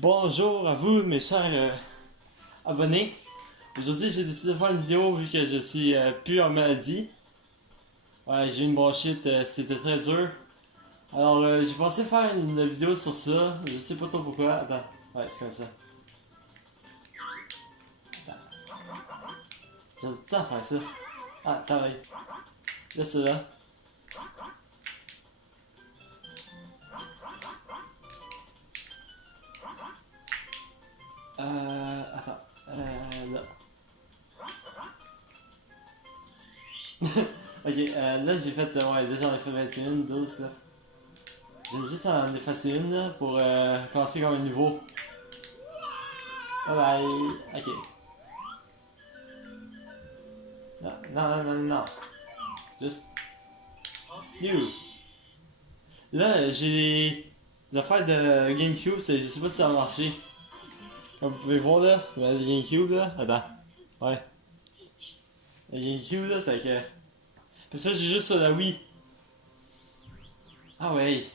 Bonjour à vous, mes chers abonnés. Aujourd'hui, j'ai décidé de faire une vidéo vu que je suis plus en maladie. Ouais, j'ai eu une bronchite, c'était très dur. Alors, j'ai pensé faire une vidéo sur ça. Je sais pas trop pourquoi. Attends, ouais, c'est comme ça. Attends. J'ai dit ça à faire ça. Ah, pareil. Là, c'est là. Attends. Là. Ok, là, j'ai fait, ouais, déjà j'en ai fait 21, 12, là. J'ai juste en effacé une, là, pour commencer comme un nouveau. Bye bye. Ok. Non, non, non, non, non. Juste. You. Là, j'ai des affaires de GameCube, je sais pas si ça a marché. Comme vous pouvez voir là, le GameCube là. Attends. Ouais. Le GameCube là, c'est que. Mais ça, j'ai juste sur la Wii. Ah ouais.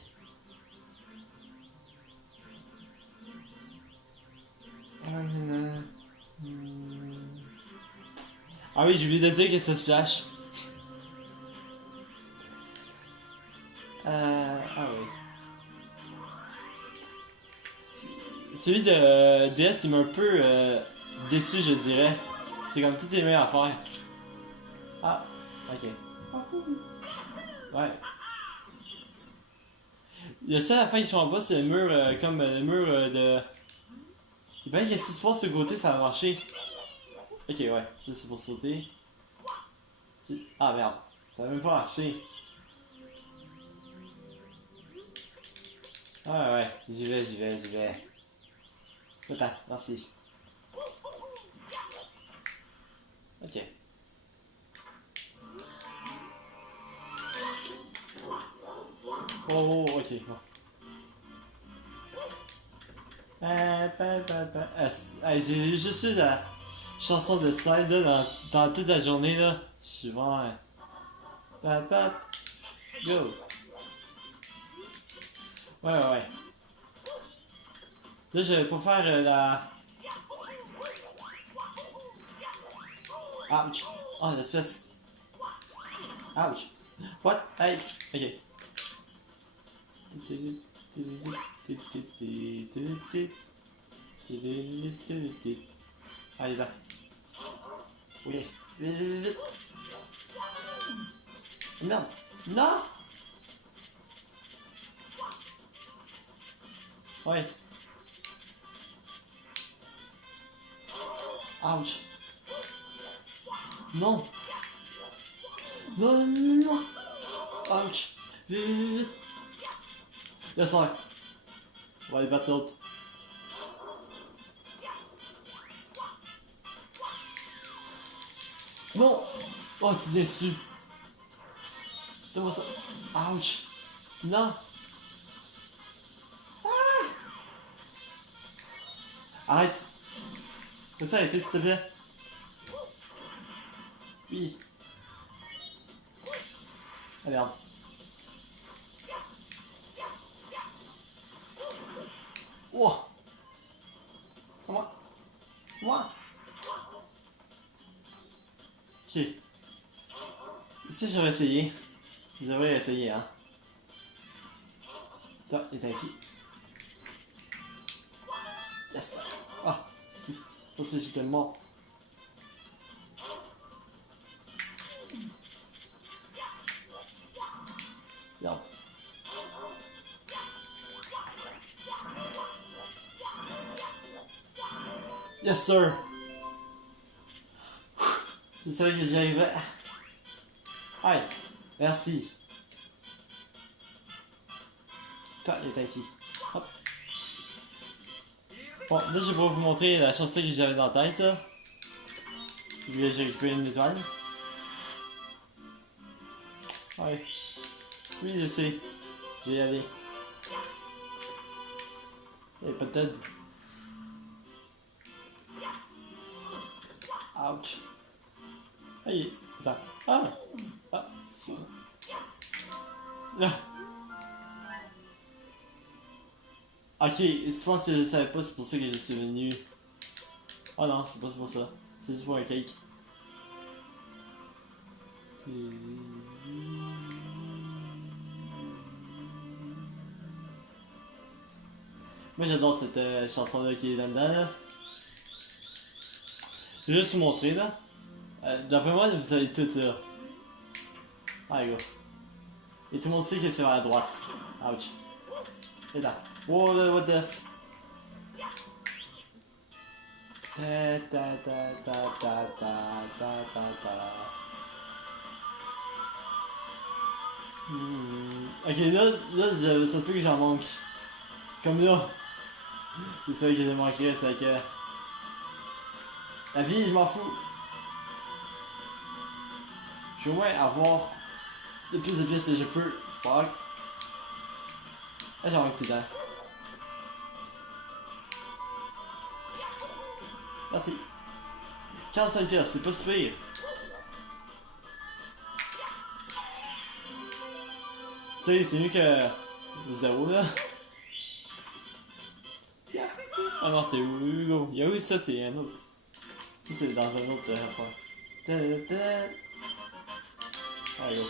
Ah oui, j'ai oublié de dire que ça se flash. Ah oui. Celui de DS, il m'a un peu déçu, je dirais. C'est comme toutes les meilleures affaires. Ah, ok. Ouais. Le seul affaire qui change pas, c'est le mur, comme le mur de. Il paraît que si tu passes ce côté, ça va marcher. Ok, ouais, ça c'est pour sauter. Ah merde, ça va même pas marcher. Ouais, ouais, j'y vais. Attends, merci. Ok. Oh, ok. Bon. J'ai juste eu la chanson de slide là, dans toute la journée là. Je suis vraiment. Go. Ouais, ouais, ouais. Là, je vais pas faire la. Ouch. Oh, l'espèce. Ouch. What? Hey. Ok. Allez, là. Oui. Vite, vite, vite. Merde. Non! Ouais. Ouch. Non. Non, non, non. Ouch. Vite, vite, vite. Là, ça. On va aller battre l'autre. Non! Oh, tu bien su. Donne-moi ça. Ouch. Non. Arrête. Peux ça arrêter, s'il te plaît? Oui. Ah merde. Oh! Comment? Moi? Ok. Ici, j'aurais essayé. J'aurais essayé, hein. Là, il est ici. Yes! Ah! Je pensais que j'étais mort. Merde. Yes, sir! Je savais que j'y arrivais. Aïe! Merci. Toi, il est ici. Hop. Bon, là, je vais pas vous montrer la chanson que j'avais dans la tête, là. J'ai récupéré une étoile. Ouais. Oui, je sais. Je vais y aller. Et peut-être. Ouch. Aïe. Attends. Ah! Ah! Ah! Ok, je pense que je savais pas, c'est pour ça que je suis venu. Oh non, c'est pas pour ça. C'est juste pour un cake. Moi j'adore cette chanson-là qui est là-dedans. Là. Je vais juste vous montrer là. D'après moi, vous savez tout ça. Ah, go. Et tout le monde sait que c'est vers la droite. Ouch. Et là. Wow, what the f. Ta ta ta ta ta ta ta ta ta. Ok, là ça se peut que j'en manque. Comme là. C'est ça que j'ai manqué, c'est que. La vie, je m'en fous. Je veux au moins avoir de plus de pièces que je peux. Fuck. Ah, j'ai envie que tu t'aies. Merci. 45 pièces, c'est pas super. Tu sais, c'est mieux que 0 là. Ah non, c'est Hugo. Il y a eu ça, c'est un autre. Ça, c'est dans un autre affaire. Ah, go.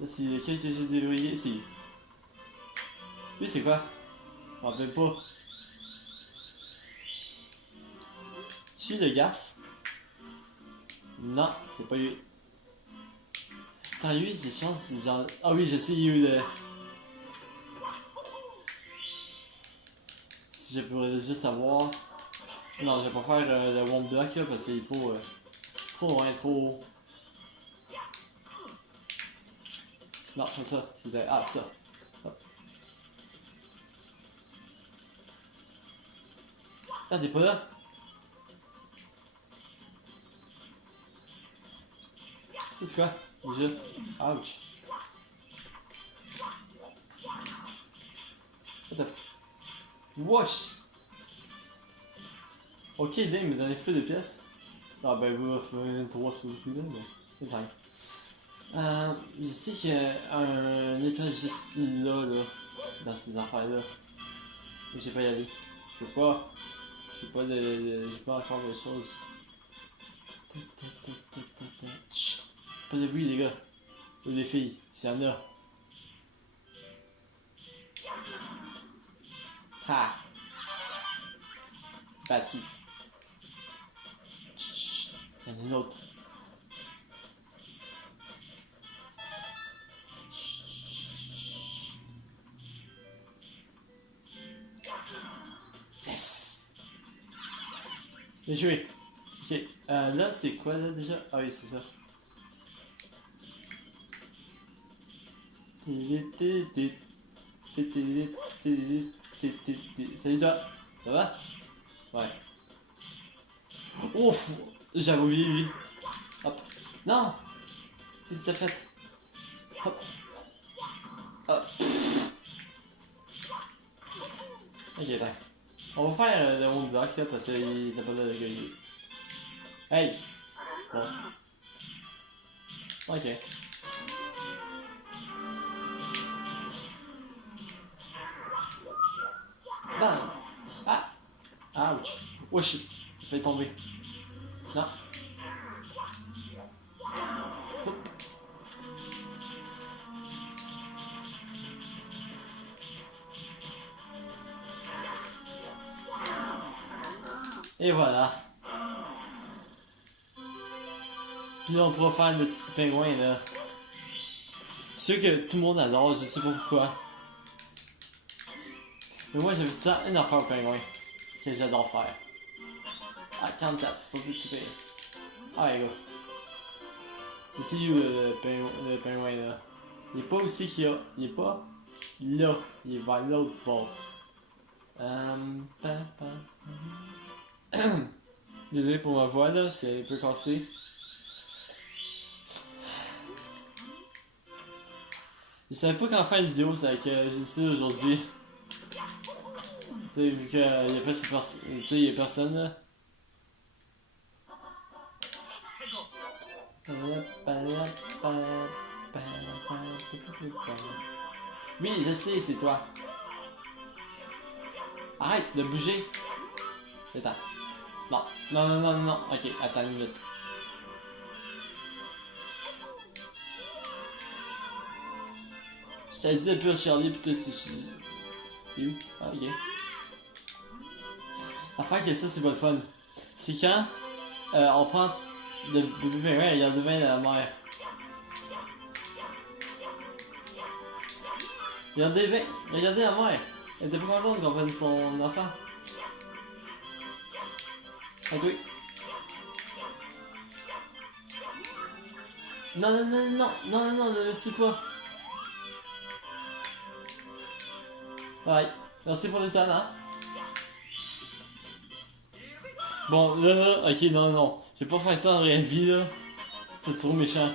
Là, c'est lequel que j'ai déverrouillé? C'est. Lui, c'est quoi? Je m'en rappelle pas. Tu le gaz? Non, c'est pas lui. Attends, lui, j'ai chance, genre. Ah oui, je sais, il y a eu le. Si je pourrais juste savoir. Non, je vais pas faire le one block là parce que c'est trop. Trop loin, trop. Non, pas ça. C'était. Ah, ça. Hop. Ah, t'es pas là? Ça, c'est quoi? Déjà. Ouch. What the f... Wesh! Ok, là, il me donnait feu de pièces. Ah ben, bof, 23 sur le coup là, mais. 25. Je sais qu'il y a un étage juste là, dans ces affaires-là. Mais j'ai pas y aller. Je peux pas. J'ai pas encore de choses. Chut. Pas de bruit, les gars. Ou les filles, s'il y en a. Ha! Bah si. Chut. Il y en a une autre. Yes! Bien joué. Ok. Là, c'est quoi là déjà? Ah oui, c'est ça. Salut toi, ça va? Ouais. Ouf! J'avais oublié lui. Hop. Non! Qu'est-ce que t'as fait? Hop. Hop. Ok, d'accord. On va faire le round block là parce qu'il n'a pas l'air de gagner. Hey! Bon. Ok. Bam! Ah! Ouch! Wesh! Il fait tomber. Non. Hop. Et voilà. Puis là, on pourra faire le petit pingouin là. C'est sûr que tout le monde adore, je sais pas pourquoi. Mais moi, j'avais tout le temps une affaire au pingouin que j'adore faire. Ah, 44, c'est pas plus pire. Ah, les gars. Ici, le pingouin là. Il est pas aussi qu'il y a. Il est pas là. Il est vers l'autre bord. Désolé pour ma voix là, c'est un peu cassé. Je savais pas quand faire une vidéo, c'est que j'ai dit ça aujourd'hui. Tu sais, vu qu'il y a pas cette personne. Tu sais, il y a personne là. Oui, je sais, c'est toi. Arrête de bouger. Attends. Non, non, non, non, non. Ok, attends une minute. Je t'ai dit plus Charlie pis toi tu... où? Ah, ok. L'affaire que ça c'est pas le fun. C'est quand on prend de bébé pingouin et il redevient la mère. Regardez la mère. Elle était pas contente qu'on prenne son enfant. Ah oui. Non, non, non, non, non, non, non, ne le suis pas. Ouais, merci pour le temps, hein. Bon, là, ok, non, non. Je vais pas faire ça en vraie vie, là. C'est trop méchant.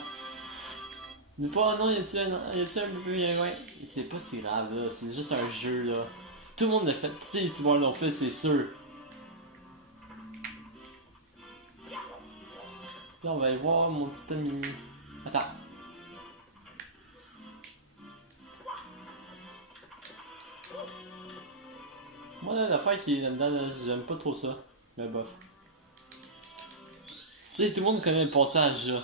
Dis pas, oh non, y a-tu un bébé pingouin? C'est pas si grave, là. C'est juste un jeu, là. Tout le monde l'a fait. Tu sais, les youtubeurs l'ont fait, c'est sûr. Là, on va aller voir mon petit ami. Attends. Moi, là, l'affaire qui est là-dedans, là, j'aime pas trop ça. Mais bof. Tu sais, tout le monde connaît le passage, là.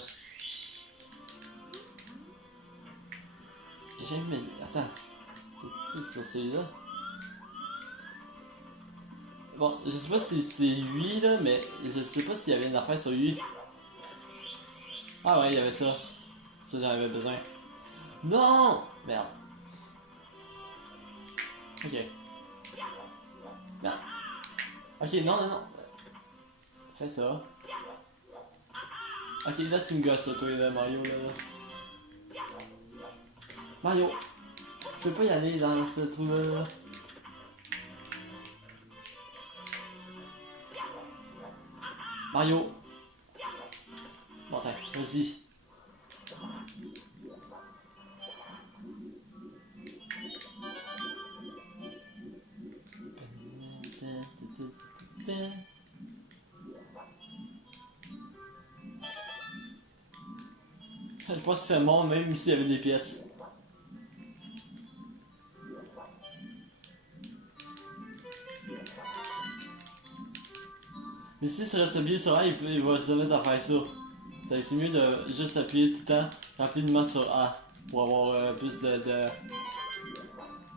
J'aime... Attends. C'est sur celui-là. Bon, je sais pas si c'est lui, là, mais je sais pas s'il y avait une affaire sur lui. Ah ouais, il y avait ça. Ça, j'en avais besoin. Non! Merde. Ok. Merde. Ok, non, non, non. Fais ça. Ok, là, tu me gosses, là, toi, là, Mario, là. Mario! Je peux pas y aller dans ce trou-là. Mario! Bon, attends, vas-y. Je pense que c'est mort même s'il y avait des pièces. Mais si ça reste appuyé sur A, il va se mettre à faire ça. C'est mieux de juste appuyer tout le temps rapidement sur A pour avoir plus de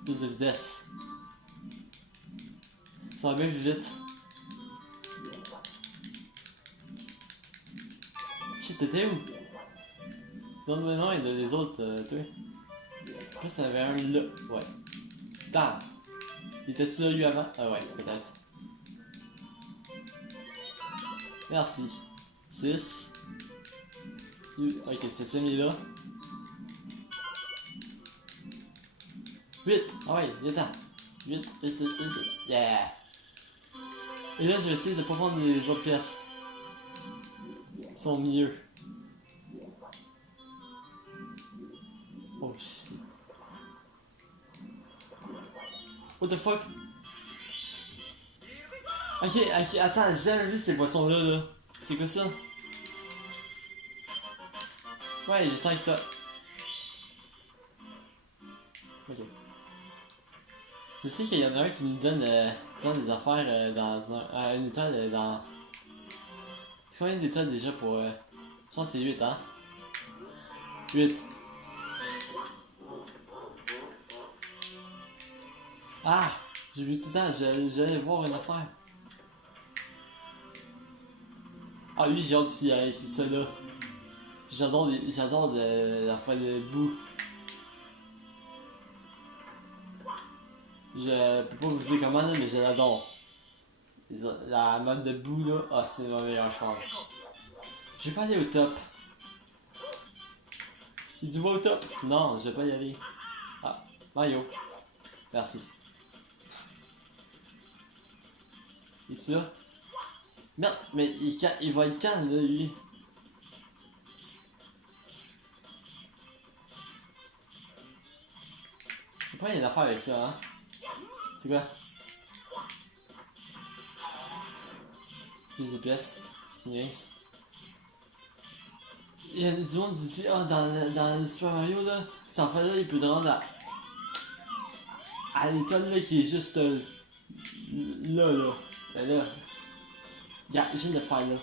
vitesse. Ça va bien plus vite. Shit, t'étais où? Donne-moi non et les autres, toi. Je pense qu'il y en avait un là. Ouais. Putain! Il était-tu là lui avant? Ah ouais, peut-être. Merci. 6. Ok, c'est mis là. 8. Ah ouais, viens-t'en. 8. Yeah! Et là, je vais essayer de pas prendre les autres pièces. Ils sont au milieu. Oh shit. What the fuck? Ok, attends, j'ai jamais vu ces poissons-là, là. C'est quoi ça? Ouais, j'ai 5 tas. Ok. Je sais qu'il y en a un qui nous donne des affaires dans un étal dans... C'est combien d'étals déjà pour... Je pense que c'est 8, hein? 8. Ah! J'ai vu tout le temps, j'allais voir une affaire. Ah oui, j'ai hâte qu'il y ça là. J'adore l'affaire de boue. Je peux pas vous dire comment là, mais je l'adore. La map de boue là, ah c'est ma meilleure chance. Je vais pas aller au top. Il dit va au top? Non, je vais pas y aller. Ah, Mario. Merci. Ici là? Merde, mais il va être quand là lui? Je sais pas, il y a une affaire avec ça, hein? C'est quoi? Plus de pièces. C'est nice. Il y a du monde ici, ah, dans le Super Mario là, cet enfant là, il peut te rendre à l'étoile là qui est juste Là. Ben là. Regarde, je viens de le faire là.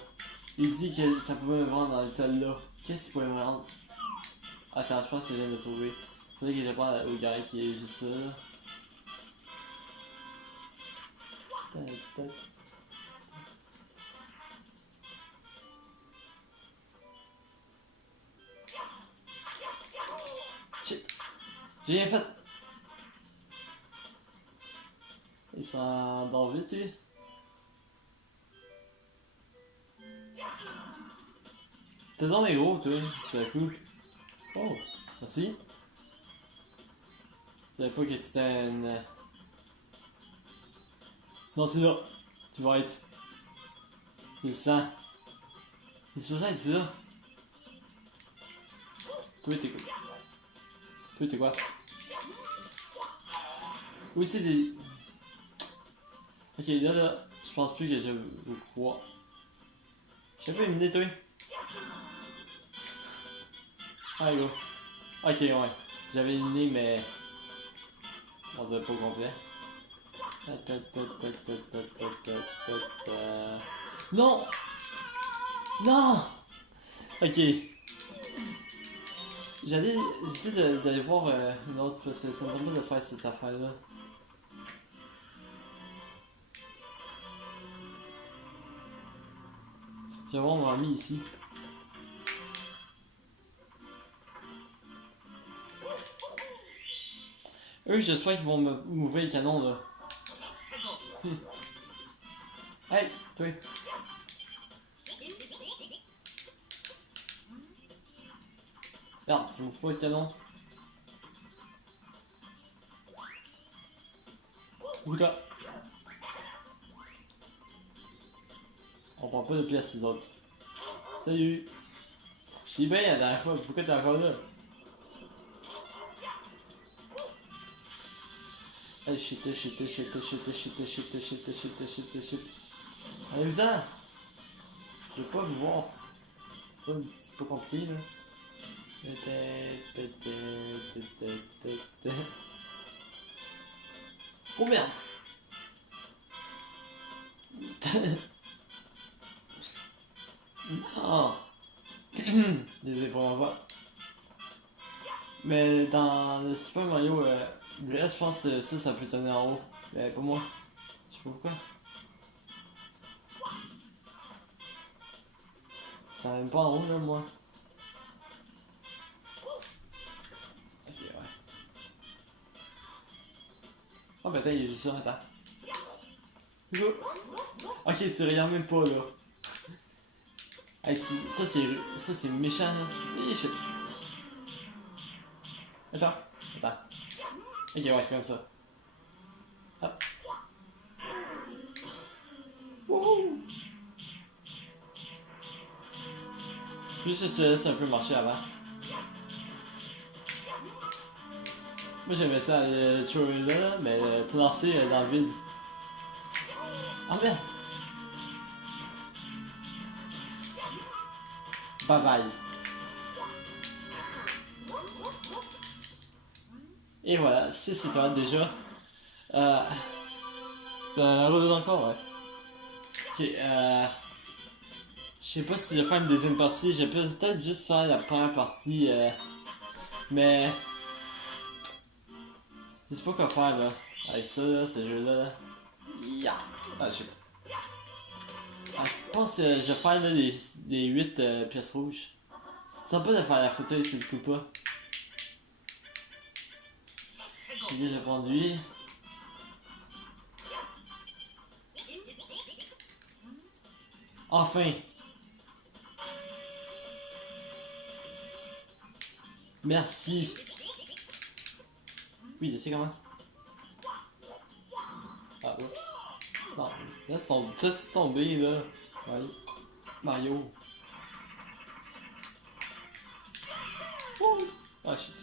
Il dit que ça pouvait me rendre dans l'état là. Qu'est-ce qu'il pouvait me rendre? Attends, je pense que je viens de le trouver. Faudrait que je parle au gars qui est juste là. Tac. Shit! J'ai rien fait! Il s'endort vite, lui. T'es dans les gros, toi. C'est cool. Oh, merci. Je savais pas que c'était une... Non, c'est là. Tu vas être. Je le sens. Il se faisait être là. Toi, t'es quoi? Toi, t'es quoi? Oui, c'est des... Ok, là, je pense plus que je vous crois. Je sais pas éliminer, toi. Ah, go. Ok, ouais. J'avais éliminé, mais... On devait pas au complet. Non! Non! Ok. J'essaie d'aller voir une autre, parce que ça me permet de faire cette affaire-là. Je vais voir mon ami ici. Eux, j'espère qu'ils vont m'ouvrir le canon là. Hey, toi. Regarde, tu m'ouvres pas le canon. Où là? On prend pas de pièces les autres. Salut. Je suis bien la dernière fois, pourquoi t'es encore là? Hey, shit. Allez-vous-en! Je veux pas vous voir. C'est pas compliqué là. Oh merde! Non! Désolé pour ma voix. Mais dans le Super Mario, le reste, je pense que ça peut tenir en haut. Mais pas moi. Je sais pas pourquoi. Ça va même pas en haut là, moi. Ok, ouais. Oh, ben attends, il est juste ça, attends. Ok, tu regardes même pas là. Hey, ça c'est méchant là. Shit. Attends. Ok, ouais, c'est comme ça. Hop. Wouhou! Juste que tu laisses un peu marcher avant. Moi j'aimais ça, tuer là, mais te lancer dans le vide. Ah merde! Bye bye. Et voilà, c'est toi déjà. Euh, ça redonne encore, ouais. Ok, je sais pas si je vais faire une deuxième partie, je vais peut-être juste faire la première partie, mais je sais pas quoi faire là. Avec ça, là, ce jeu-là. Yeah. Ah shit. Ah, je pense que je vais faire là, les 8 pièces rouges. C'est pas de faire la fauteuil si tu le coup pas. Ok, j'ai prends lui. Enfin! Merci! Oui, je sais comment. Ah, oups. Non, là, c'est tombé, là. Ouais. Mario. Ah, shit.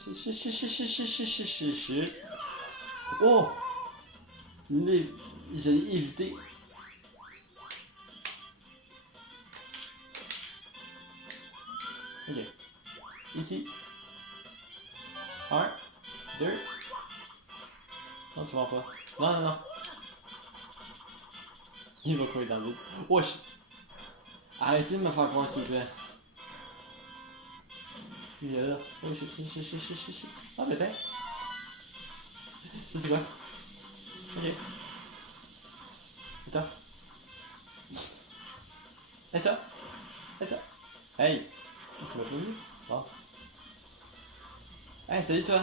Oh! J'ai évité. Ok. Ici. 1, 2. Non, tu vois pas. Non. Il va courir dans le vide. Wesh! Arrêtez de me faire croire, s'il vous plaît. Il est là. Oh shit, shit, shit, shit, shit, shit. Ah, putain. Ça, c'est quoi? Ok. Attends. Attends. Attends. Hey! Si, tu m'as pas vu? Oh. Hey, salut toi!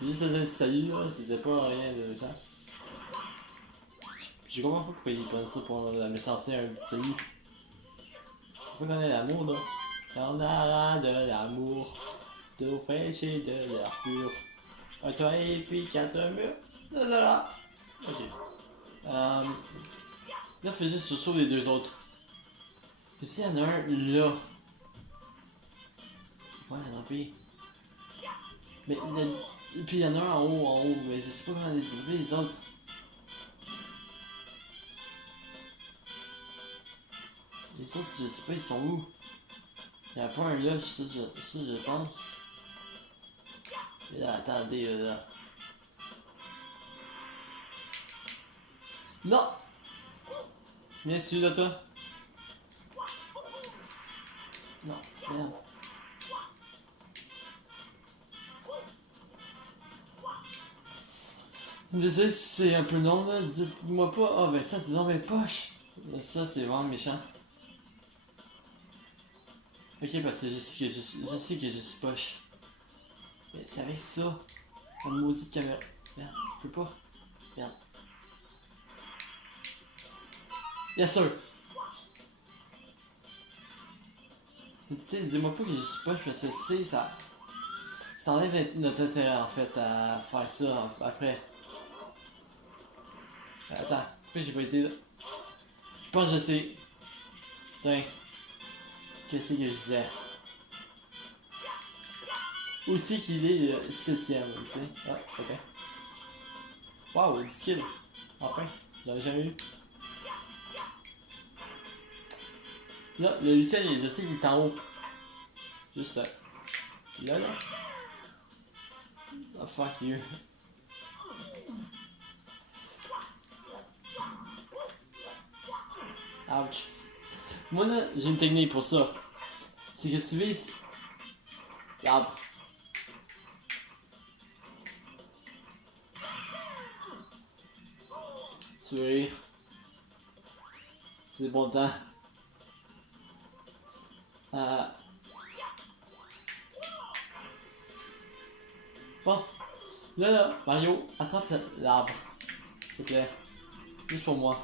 J'ai juste te dire salut là, c'était pas rien de ça. Je comprends pas pourquoi ils prennent ça pour la méchanceté un petit salut. Faut qu'on ait l'amour là. On aura de l'amour, d'eau fraîche et de l'air pur. Un toit et puis 4 murs. Ça sera. Ok. Là, je fais juste sur sauver les deux autres. Ici, il y en a un là. Ouais, il y en a un pire. Mais et puis il y en a un en haut, mais je sais pas comment les autres. Les autres, je sais pas, ils sont où. Il y en a pas un là, ça je pense. Et là, attendez, là. Non! Viens dessus, là, toi. Non, merde. Désolé si c'est un peu long, là. Dites-moi pas. Ah, ben ça, t'es dans mes poches. Ça, c'est vraiment méchant. Ok, parce que je sais que je suis poche. Mais c'est avec ça. Une maudite caméra. Merde, je peux pas. Merde. Yes sir! Tu sais, dis-moi pas que je suis poche parce que c'est ça. Ça enlève notre intérêt en fait à faire ça après. Attends, pourquoi j'ai pas été là? Je pense que je sais. Tiens, qu'est-ce que je disais? Où c'est qu'il est le 7ème, tu sais? Ah, ok. Waouh, 10 kills. Enfin, j'en ai jamais eu. Là, le 8ème, je sais qu'il est en haut. Juste là. Là, là. Ah, fuck you. Ouch. Moi, là, j'ai une technique pour ça. C'est que tu vises l'arbre. Tuer. C'est bon temps. Bon. Là, Mario, attrape l'arbre. S'il te plaît. Juste pour moi.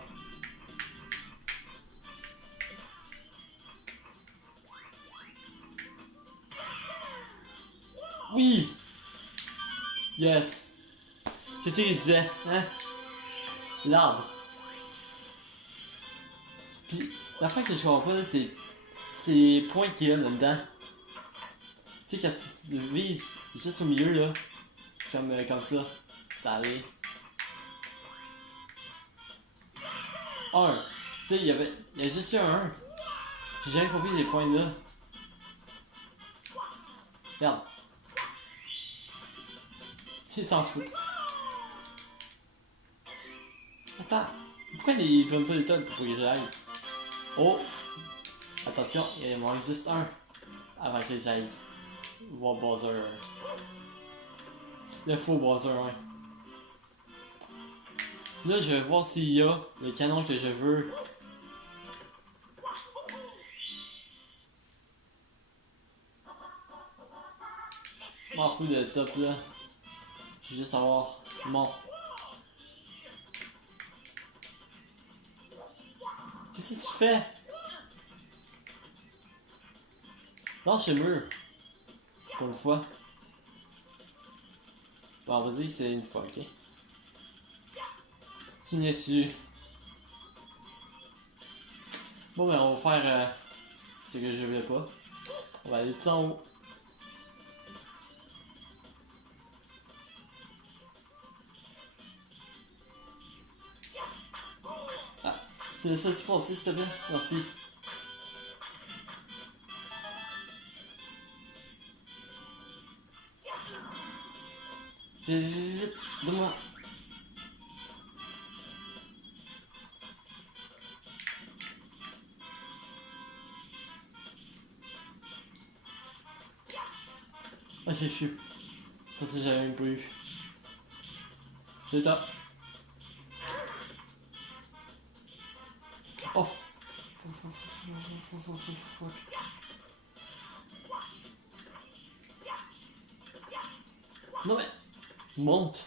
Oui! Yes! Qu'est-ce que je disais, hein? L'arbre. Puis, la fin que je comprends pas, c'est les points qu'il y a là-dedans. Tu sais, quand tu vises juste au milieu, là, comme ça, t'as allé. Un. Tu sais, il y a juste eu un 1. J'ai jamais compris les points là. Regarde. Il s'en fout. Attends. Pourquoi ils prennent pas les tonnes pour que j'aille? Oh! Attention, il manque juste un avant que j'aille voir Bowser. Le faux Bowser, ouais. Là, je vais voir s'il y a le canon que je veux. Je m'en fous de top là. Je veux juste avoir mon. Qu'est-ce que tu fais? Lâche le mur. Pour une fois. Bon, vas-y, c'est une fois, ok? Tu m'y dessus. Bon, ben, on va faire ce que je voulais pas. On va aller tout en haut. Ah, c'est ça, tu passes, s'il te plaît. Merci. Vite, vite, vite, donne-moi. Ok, je suis. Parce que j'avais même pas eu. C'est top. Oh! Fuck. Non mais... Monte!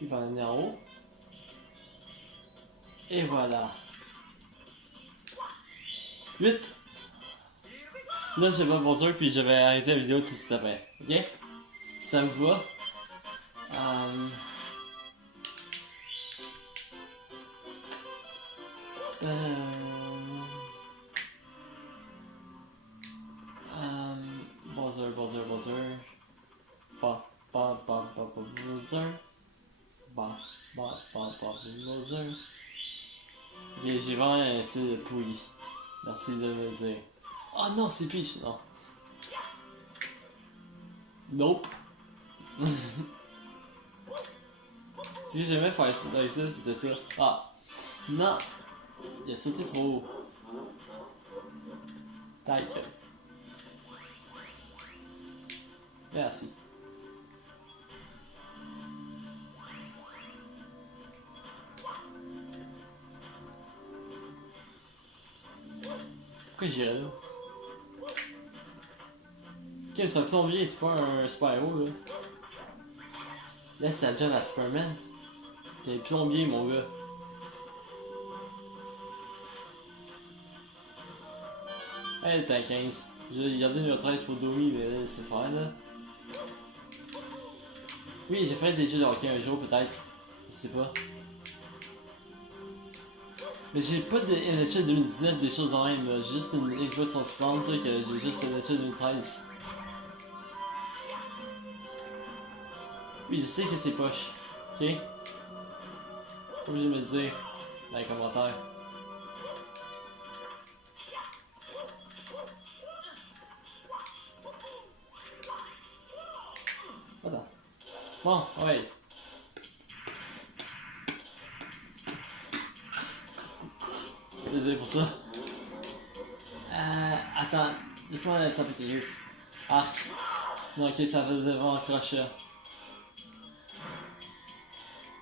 Il va aller en haut. Et voilà. 8. Là, j'ai pas bon puis je vais arrêter la vidéo tout de suite après. Ok? Si ça vous va. Buzzer. Buzzer. Buzzer. Ok, j'ai vraiment essayé de pourri. Merci de me le dire. Oh non, c'est piche, non. Nope. Ce que j'aimais faire ça, avec ça, c'était ça. Ah. Non. Il a sauté trop haut. Taille. Merci. Pourquoi j'irais là? Ok, c'est un plombier, c'est pas un super-héros là. Là, c'est la job à Superman. C'est un plombier, mon gars. Hey, t'as 15. J'ai gardé numéro 13 pour Domi, mais là, c'est faire là. Oui, j'ai fait des jeux de hockey un jour peut-être. Je sais pas. Mais j'ai pas de NHL 2019, des choses en même. J'ai juste une Xbox 360, que j'ai juste une NHL 2013. Oui, je sais que c'est poche. Ok? Pas obligé de me le dire dans les commentaires. Attends. Bon, ouais. Désolé pour ça. Attends. Laisse-moi taper tes yeux. Ah. Non, ok, ça faisait vraiment crochet.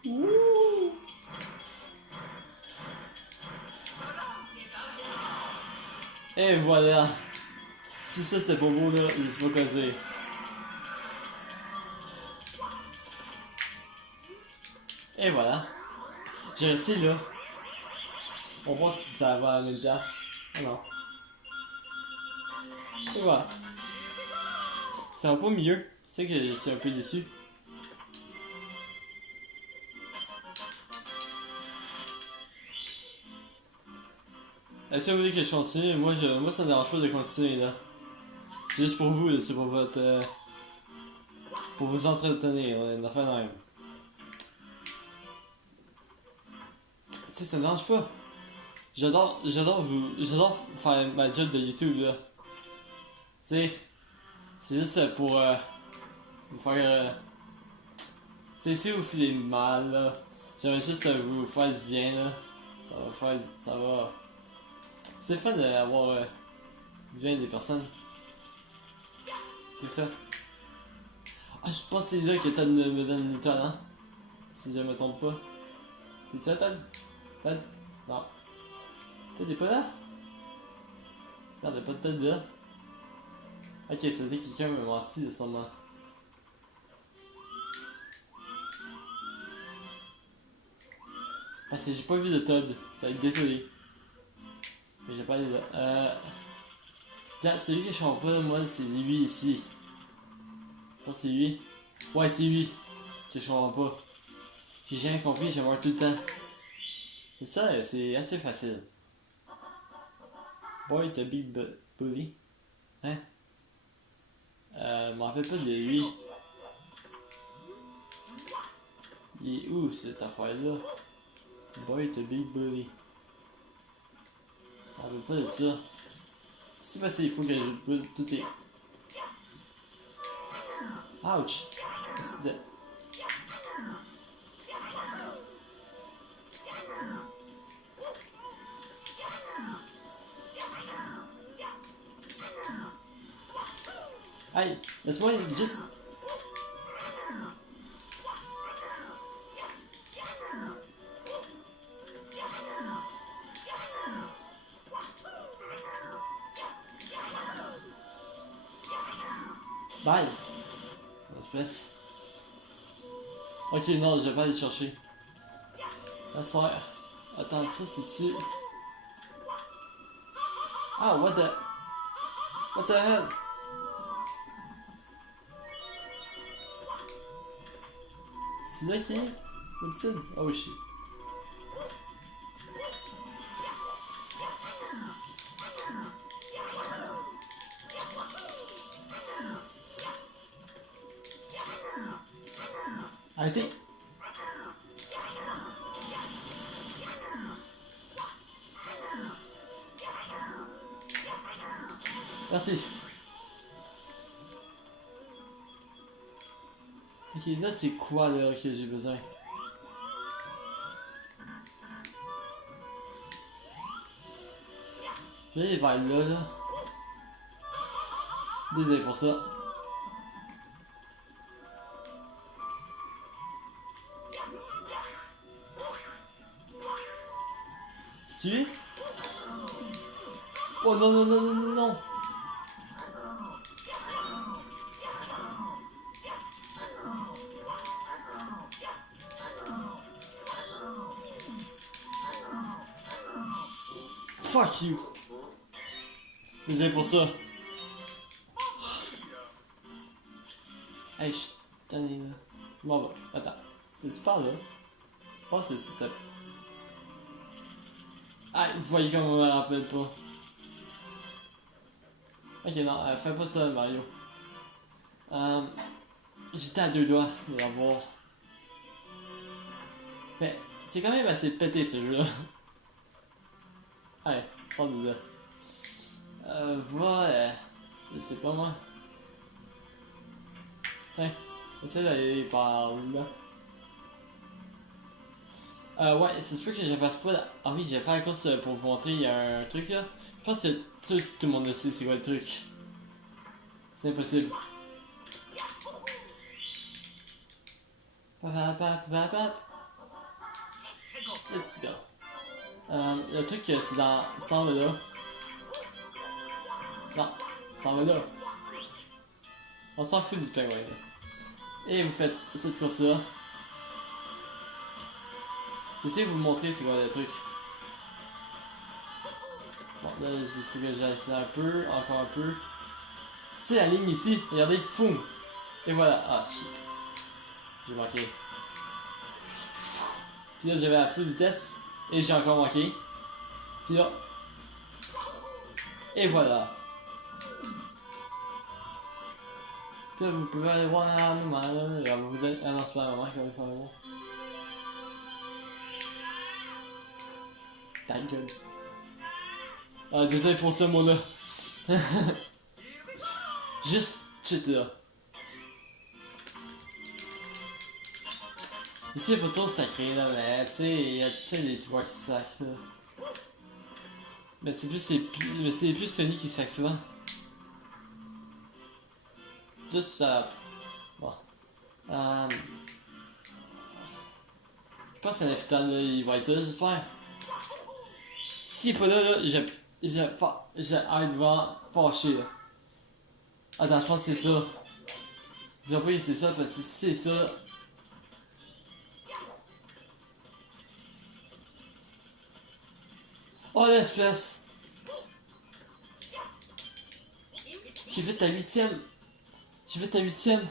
Wouh! Et voilà. Si ça c'est pas beau là, je sais pas quoi dire. Et voilà. J'ai réussi là. On va voir si ça va à la même place. Oh non. Et voilà. Ça va pas mieux. C'est que je suis un peu déçu. Est-ce que vous voulez que je continue? Moi ça me dérange pas de continuer là. C'est juste pour vous, là. C'est pour votre... pour vous entretenir, on a une affaire dans même. Tu sais, ça me dérange pas. J'adore faire ma job de YouTube là. Tu sais, c'est juste pour vous faire... tu sais, si vous filez mal là, j'aimerais juste vous faire du bien là. Ça va... C'est fun d'avoir du bien des personnes. C'est ça. Ah, je pense que c'est là que Todd me donne une étoile, hein? Si je me trompe pas. T'es-tu là, Todd? Todd? Non. Todd est pas là? Non, y'a pas de Todd là. Ok, ça dit que quelqu'un m'a menti, sûrement. Parce que j'ai pas vu de Todd. Ça va être désolé. Mais j'ai pas allé là. Tiens, celui que je comprends pas, moi, c'est lui ici. Je pense que c'est lui. Ouais, c'est lui. Que je comprends pas. J'ai jamais compris, je vais voir tout le temps. C'est ça, c'est assez facile. Boy, the big bully. Hein? Je m'en rappelle pas de lui. Il est où cette affaire-là? Boy, the big bully. Je m'en rappelle pas de ça. C'est parce qu'il faut que je brûle tout les... Ouch! Hey, laisse-moi juste... Bye! Espèce. Ok, non, je vais pas aller chercher. La soeur. Attends, ça c'est-tu... Ah, what the... What the hell? C'est là qui est? D'habitude? Oh shit. Arrêtez! Merci. Ok, là c'est quoi là que j'ai besoin? Je vais aller vers là. Désolé pour ça. Suis? Oh non non non non non non! Fuck you! Désolé pour ça. Hey, je suis tanné là. Bon, bah, attends. C'est par là. Je pense que c'était. Ah, vous voyez comme on me rappelle pas. Ok, non, fais pas ça, Mario. J'étais à deux doigts de l'avoir. Mais c'est quand même assez pété ce jeu-là. Allez, prends-nous là. Voilà. Je sais pas moi. Hein, essaie d'aller par là. Ouais, c'est sûr que je fasse pas. Ah oui, j'ai fait la course pour vous montrer, il y a un truc là. Je pense que tout le monde le sait, c'est quoi le truc. C'est impossible. Let's go. Le truc, c'est dans. Ça va là. Non, ça va là. On s'en fout du pingouin là. Et vous faites cette course là. J'essaie de vous montrer c'est quoi le truc. Bon, là, je sais que j'ai essayé un peu, encore un peu. C'est la ligne ici, regardez, foum! Et voilà, ah shit. J'ai manqué. Puis là, j'avais à full vitesse, et j'ai encore manqué. Puis là. Et voilà. Puis là, vous pouvez aller voir la maman, là, vous êtes. Ah non, c'est pas la maman qui va faire le mot. Ta gueule. Ah, désolé pour ce mot-là. Juste shit là. Ici, c'est pas trop sacré là, mais tu sais, il y a peut-être des toits qui sacrent là. Mais c'est plus Sony qui sac souvent. Juste ça. Bon. Je pense que l'invitant là, il va être là, j'espère. S'il est pas là, j'ai vraiment fâché là. Attends, je pense que c'est ça. Je vais pas que c'est ça, parce que si c'est ça. Oh l'espèce! J'ai fait ta huitième. J'ai fait ta huitième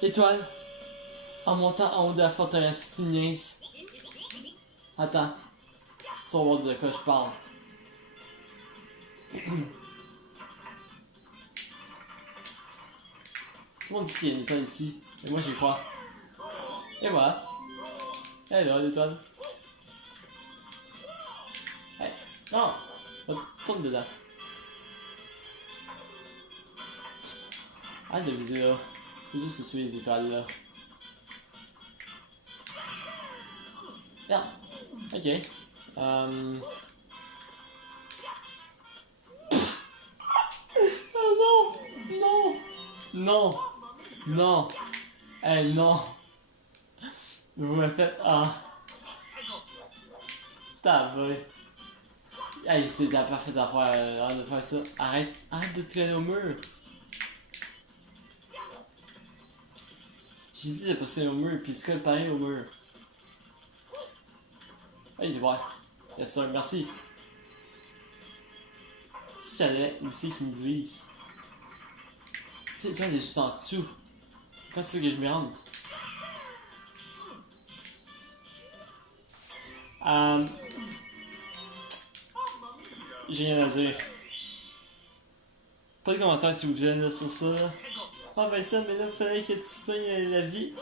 étoile en montant en haut de la forteresse. Tu me niaises. Attends. Tu vas voir de quoi je parle. Tout le monde dit qu'il y a une étoile ici. Mais moi j'y crois. Et voilà. Elle est là l'étoile. Hey. Non! Retourne dedans. Arrête de viser là. C'est juste de tuer les étoiles là. Merde. Ok. Oh non! Non! Non! Non! Eh non! Vous me faites... Ah! T'as vrai! Hey, c'est la parfaite affaire de faire ça. Arrête de traîner au mur! J'ai dit de passer au mur, puis c'est pareil au mur. Hey, ouais. Yes sir, merci. Si j'allais aussi qu'il me vise. Tu sais, toi, il est juste en dessous. Quand tu veux que je me rende? J'ai rien à dire. Pas de commentaires s'il vous plaît là, sur ça. Ah ben ça, mais là, il fallait que tu prennes la vie.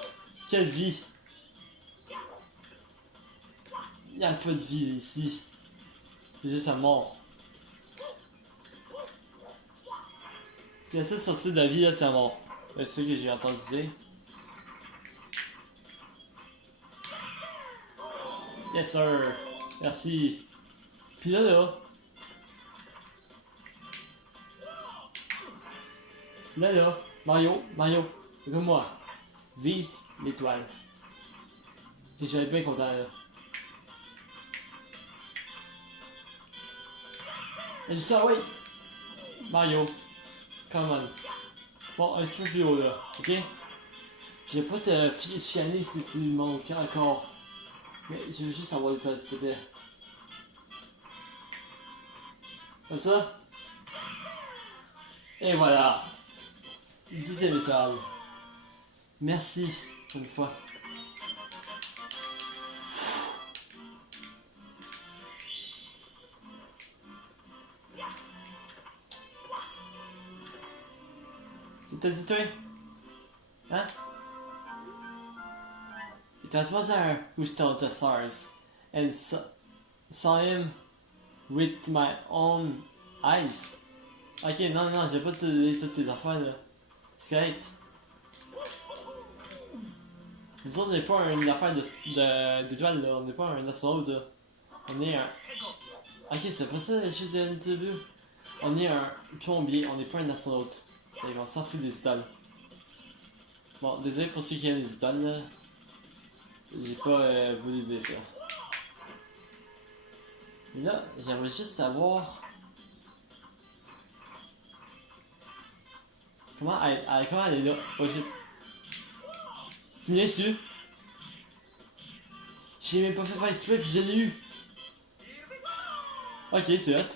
Quelle vie? Il n'y a pas de vie ici. C'est juste la mort. Puis la seule sortie de la vie là, c'est la mort. C'est ce que j'ai entendu dire. Yes sir. Merci. Puis là. Mario, comme moi. Vise l'étoile. Et j'avais bien content là. Et je dis ça, oui. Mario. Come on. Bon, un petit peu plus haut là, ok? Je vais pas te chianer si tu manques encore. Mais je veux juste avoir l'étoile, s'il te plaît. Comme ça. Et voilà. 10e étoile. Merci, une fois. C'est t'as dit toi? Hein? It was I who stole the stars and saw him with my own eyes. Ok, non, j'ai pas te donné toutes tes affaires là. C'est correct. Nous autres, on n'est pas une affaire d'étoile là, on n'est pas un astronaute là. On est un. Ok, c'est pas ça le chute de début. On est un plombier, on n'est pas un astronaute. C'est qu'on s'en fout des étoiles. Bon, désolé pour ceux qui aiment les étoiles là. J'ai pas voulu dire ça. Mais là, j'aimerais juste savoir. Comment elle est là? Oh shit. Tu m'as su? J'ai même pas fait participer puis je l'ai eu. Ok, c'est hot.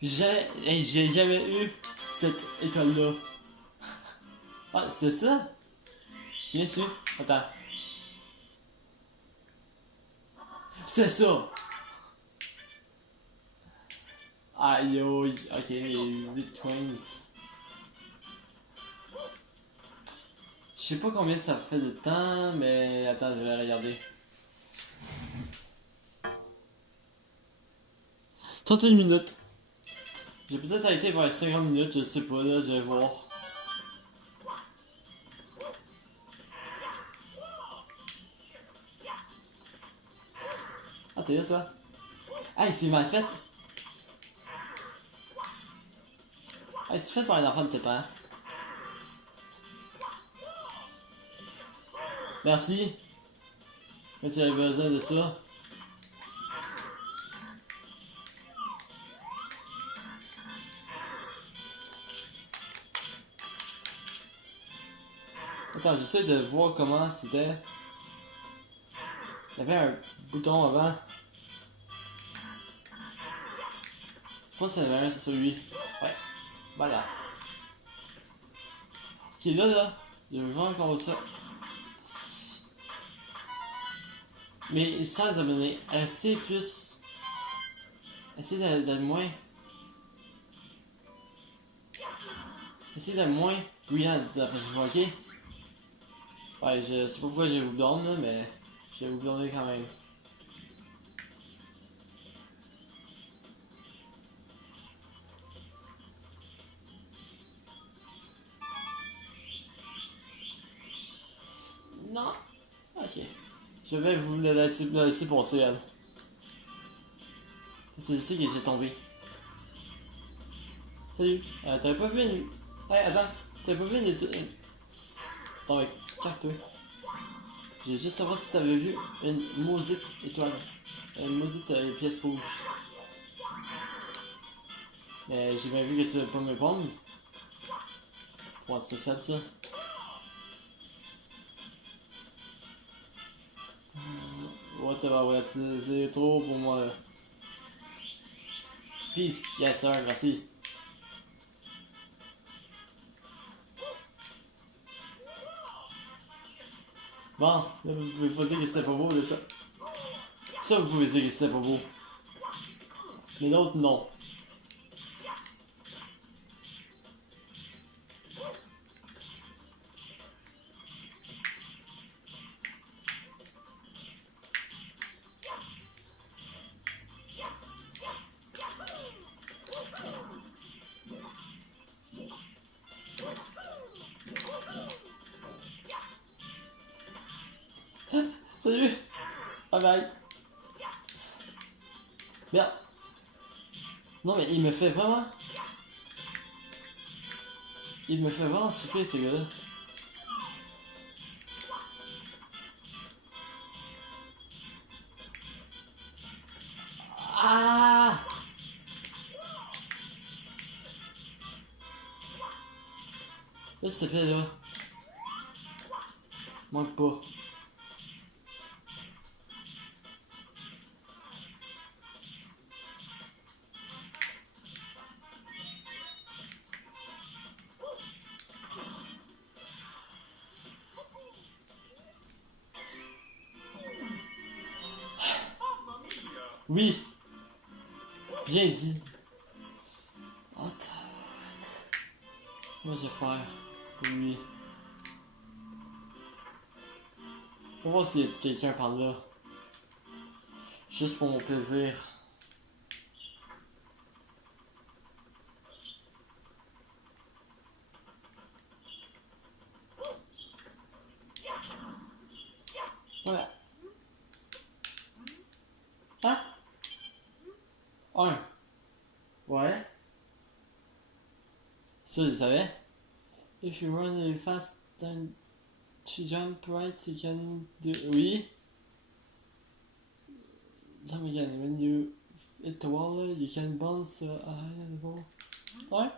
J'ai jamais eu cette étoile là. Ah, c'est ça? Tu m'as su? Attends. C'est ça! Aïe aïe, ok, 8 coins. Je sais pas combien ça fait de temps, mais attends, je vais regarder. 31 minutes. J'ai peut-être arrêté vers 50 minutes, je sais pas, là, je vais voir. Ah, t'es là, toi? Hey, c'est mal fait! Hey, c'est fait par un enfant de 4 ans. Merci. Mais tu avais besoin de ça. Attends, j'essaie de voir comment c'était. Il y avait un bouton avant. Je pense qu'il y en avait un sur lui. Ouais. Voilà. Ok, là. Je veux voir encore ça. Mais sans abonner, restez plus. Essayez d'être moins. Essayez d'être moins bruyant la prochaine fois, ok? Ouais, je sais pas pourquoi je vous blâme là, mais je vais vous blâmer quand même. Non? Ok. Je vais vous le laisser passer, elle. C'est ici que j'ai tombé. Salut. T'avais pas vu une... Hey, attends. T'avais pas vu une étoile? Attends, avec toi. J'ai juste savoir si t'avais vu une maudite étoile. Une maudite pièce rouge. Mais j'ai bien vu que tu veux pas me répondre. Ouais, c'est ça, ça. Ouais, c'est trop pour moi là. Peace, yes sir, merci. Bon, là vous pouvez pas dire que c'était pas beau de ça. Ça vous pouvez dire que c'était pas beau. Mais l'autre non. Salut! Bye bye! Merde! Non mais il me fait vraiment... Il me fait vraiment souffrir ce gars-là. Ah! Là s'il te plaît là. Manque pas. Oui! Bien dit! Oh tabarouette. Comment je vais faire? Oui. On va voir s'il y a quelqu'un par là. Juste pour mon plaisir. Voilà. Hein? Un. Ouais. Ça, je savais. If you run really fast and to jump right, you can do... Oui. Jump again. When you hit the wall, you can bounce a high level. Ouais.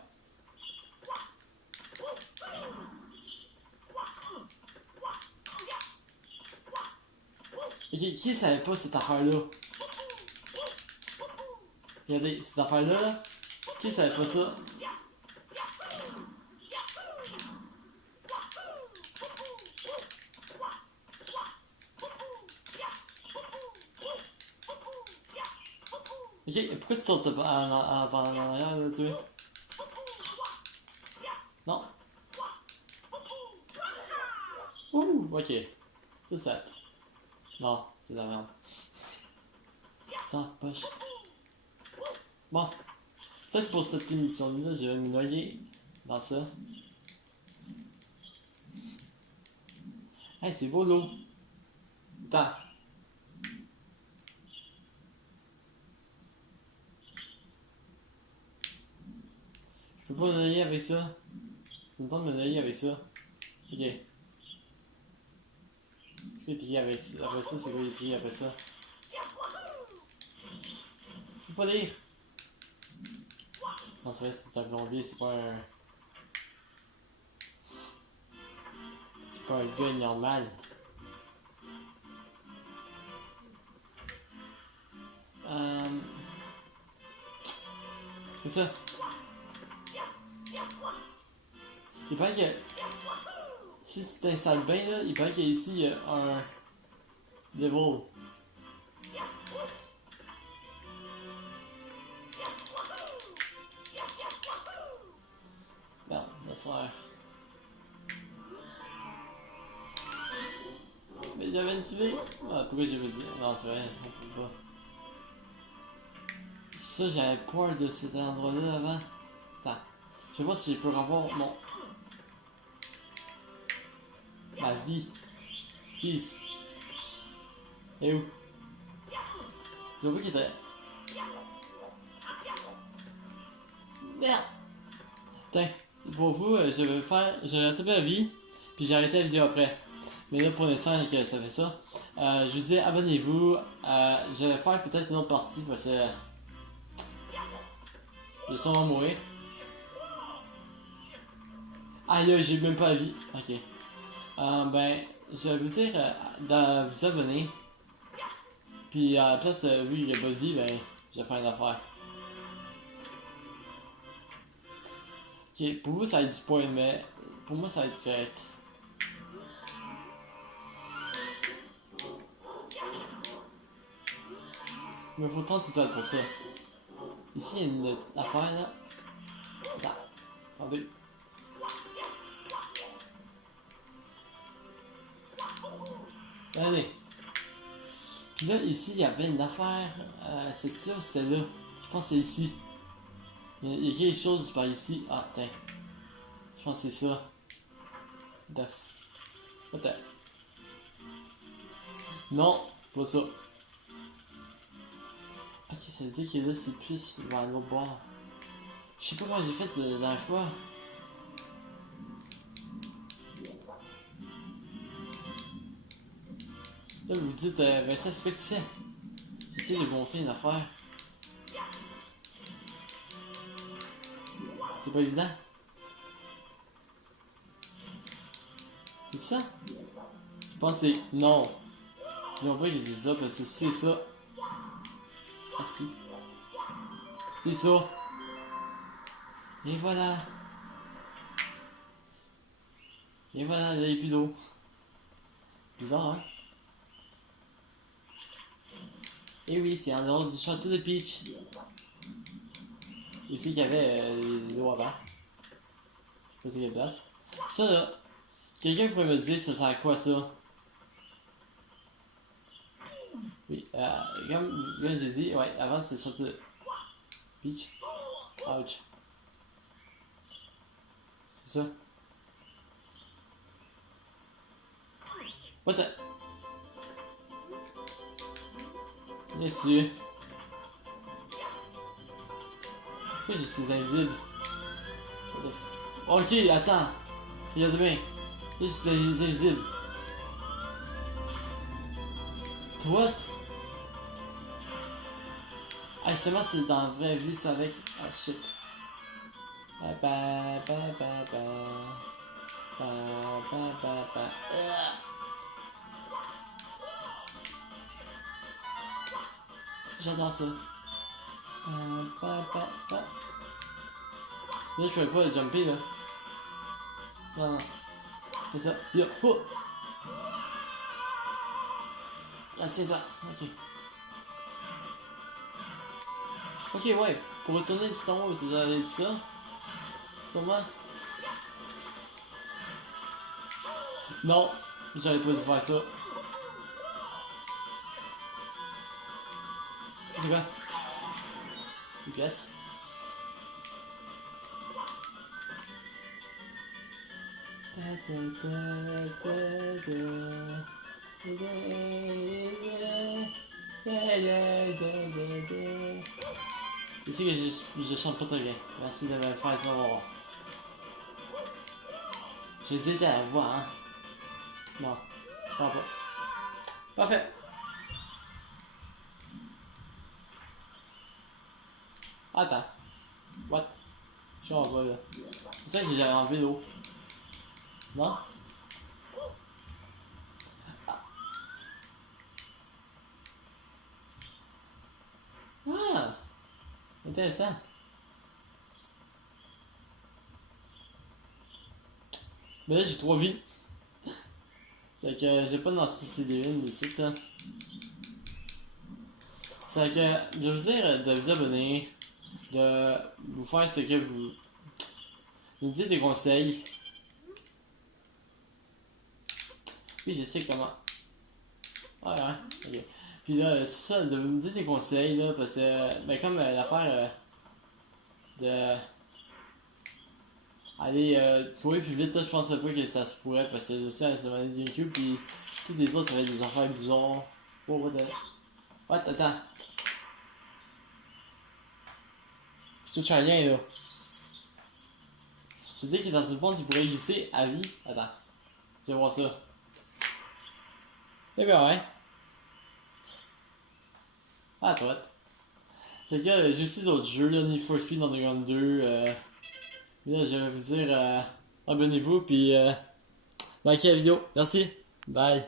Ok, qui savait pas cette affaire-là? Regardez, cette affaire-là, là, qui savait pas ça? Ok, pourquoi tu sautes pas en arrière, là, tu vois? Non? Ouh, ok. C'est ça. Non, c'est de la merde. Ça, poche. Bon. Peut-être pour cette émission-là, je vais me noyer dans ça. Hey, c'est beau l'eau. Attends. Je peux pas me noyer avec ça. C'est le temps de me noyer avec ça. Ok. Qu'est-ce qu'il y a avec ça? Après ça, c'est quoi il y a après ça? Je peux pas lire. Non, c'est vrai, c'est un plombier, c'est pas un... C'est pas un gars normal. C'est ça. Il paraît que... Si tu t'installes bien, là, il paraît qu'ici, il y a un... level. Merde, la soirée. Mais j'avais une clé. Ah, pourquoi j'ai pas dit? Non, c'est vrai, on peut pas. Ça, j'avais peur de cet endroit-là avant. Attends. Je vais voir si je peux revoir mon... ma vie. Peace. Et où? Je vois qu'il était... Merde! Putain. pour vous, je vais rattraper la vie, puis j'ai arrêté la vidéo après. Mais là, pour l'instant, que ça fait ça. Je vous dis, abonnez-vous. Je vais faire peut-être une autre partie parce que je vais sûrement mourir. Ah là, j'ai même pas la vie. Ok. Ben, je vais vous dire de vous abonner. Puis à la place, vu qu'il n'y a pas de vie, ben, je vais faire une affaire. Ok, pour vous, ça va être du point, mais pour moi, ça va être correct. Il me faut 30 étoiles pour ça. Ici, il y a une affaire là. Attends, attendez. Allez. Puis là, ici, il y avait une affaire. C'est ça ou c'était là? Je pense que c'est ici. Il y a quelque chose par ici. Ah, attends. Je pense que c'est ça. Def. Attends. Non, pas ça. Ok, ça veut dire que là, c'est plus vers l'autre bord. Je sais pas comment j'ai fait la dernière fois. Là, vous dites, ben ça, c'est pas que tu sais. J'essaie de vous montrer une affaire. C'est pas évident. C'est ça? Je pense que c'est non. Je vois pas que c'est ça, parce que c'est ça. C'est ça. Et voilà. Et voilà, là, il n'y a plus d'eau. Bizarre, hein? Et oui, c'est en dehors du château de Peach. Il aussi qu'il y avait l'eau avant. Je sais pas si quelle place. Ça là, quelqu'un pourrait me dire ça sert à quoi ça? Oui, comme j'ai dit, ouais, avant c'était le château de Peach. Ouch. C'est ça. What the... Laisse-le. Pourquoi je suis invisible? Ok, attends. Regarde bien. Je suis invisible. What? Ah, seulement c'est dans la vraie vie, ça avec... Ah, shit. J'adore ça. Là, je peux pas jumper, là. Non. C'est ça. Yo, oh! Là, c'est ça. Ok. Ok, ouais. Pour retourner tout en haut, c'est allé de ça. Sûrement. Non. J'aurais pas dû faire ça. C'est quoi? Une pièce. Je sais que je chante pas très bien. Merci de me faire savoir. J'hésite à la voix, hein. Non, pas. Parfait. Attends. What? Je suis en bas là. C'est ça que j'ai enlevé l'eau. Non? Ah! Intéressant. Mais là j'ai 3 vies. Fait que j'ai pas de narcissisme mais c'est ça. C'est que je vais vous dire de vous abonner, de vous faire ce que vous. Vous dites des conseils. Oui, je sais comment. Ah ouais, ok. Puis là, c'est ça, de me dire des conseils, là, parce que, ben, comme l'affaire de. Aller courir plus vite, là, je pensais pas que ça se pourrait, parce que je sais, ça m'a dit YouTube, puis toutes les autres, ça va être des affaires bizarres. Oh, what the. What, attends. Je touche à rien, là. Je dis que dans une pente, il pourrait glisser à vie. Attends. Je vais voir ça. Eh bien, ouais. Ah, toi. C'est que j'ai aussi d'autres jeux, là, Need for Speed Underground 2. Là, je vais vous dire, abonnez-vous, puis likez la vidéo. Merci. Bye.